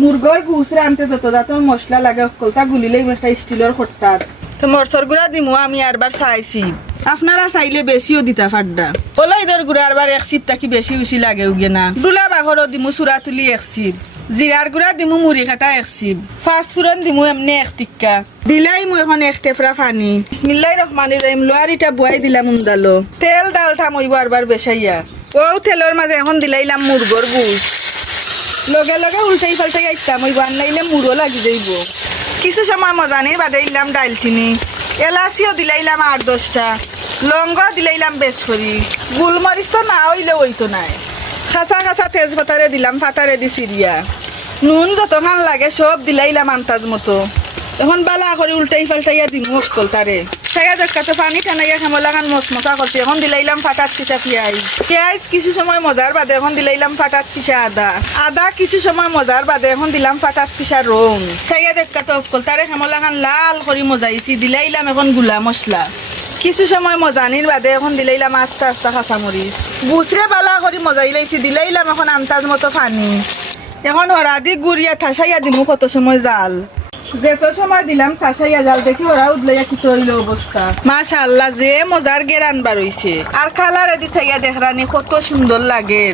মুরগর গুসরে আনতে যত যত মশলা লাগে কলতা গুলিলেই একটা স্টিলের খট্টার তো মরসর গুড়া দিমু আমি আরবার চাইছি। আপনারা চাইলে বেশিও দিতা ফাড্ডা। ওলাই দর গুড়া আরবার এক সিপ তাকি বেশি উচি লাগে উগে না ডুলা বাঘরও দিমু চূড়া তুলি এক সিপ জিরার গুড়া দিমু মুড়ি কাটা এক সিপ ফাঁস ফুরন দিমু এমনি এক টিক্কা। দিলাই মু এখন এক টেফরা পানি। বিসমিল্লাহ রহমান রহিম লোয়ার ইটা বুয়াই দিলাম উন্দালো তেল ডাল থামইব আরবার বেসাইয়া ও তেলের মাঝে এখন দিলাইলাম মুরগর গুড় লগে লগে উল্টাই পাল্টাই আইতাম, ওই বান লাইলে মুড়ো লাগি যাইব। কিছু সময় মজা নেই বাদে দিলাম ডালচিনি এলাচিও দিলাইলাম আট দশটা। লঙ্গ দিলাইলাম বেশ করি। গোলমরিচ তো না হইলে ওই তো নাই। খাসা খাসা তেজপাতারে দিলাম ফাতারে দি সিরিয়া নুন যতক্ষণ লাগে সব দিলাইলাম আন্তাজ মতো। এখন বালা করে উল্টাই পাল্টাইয়া দিমু অকল তারে সাইয়া দেখাতে পানি টানাইয়া খামলা খান মশমশা করছি এখন দিলাইলাম ফাটাত পিসা পেঁয়াজ পেঁয়াজ কিছু সময় মজার বাদে, এখন দিলাইলাম ফাটাত পিসা আদা? আদা কিছু সময় মজার বাদে, এখন দিলাম ফাটাত পিসা রং সাইয়া দেখাতে অকল তারে খামলা খান লাল করে মজাইছি দিলাইলাম এখনগুলা মশলা কিছু সময় মজানির বাদে, এখন দিলাইলাম আস্তে আস্তে কাঁচামরিচ বুসরে বালা করে মজাই লাইছি দিলাইলাম এখন আন্তাজ মতো পানি। এখন হরাদি গুড়িয়া ঠাসাইয়া দিমু কত সময় জাল। যেত সময় দিলাম ঠাসাইয়া জাল দেখি ওরা উদলাইয়া কি তৈল অবস্থা। মাশাল্লাহ যে মজার গেরান বার হইছে। আর খালারে দিছাইয়া দেখরানি কত সুন্দর লাগে।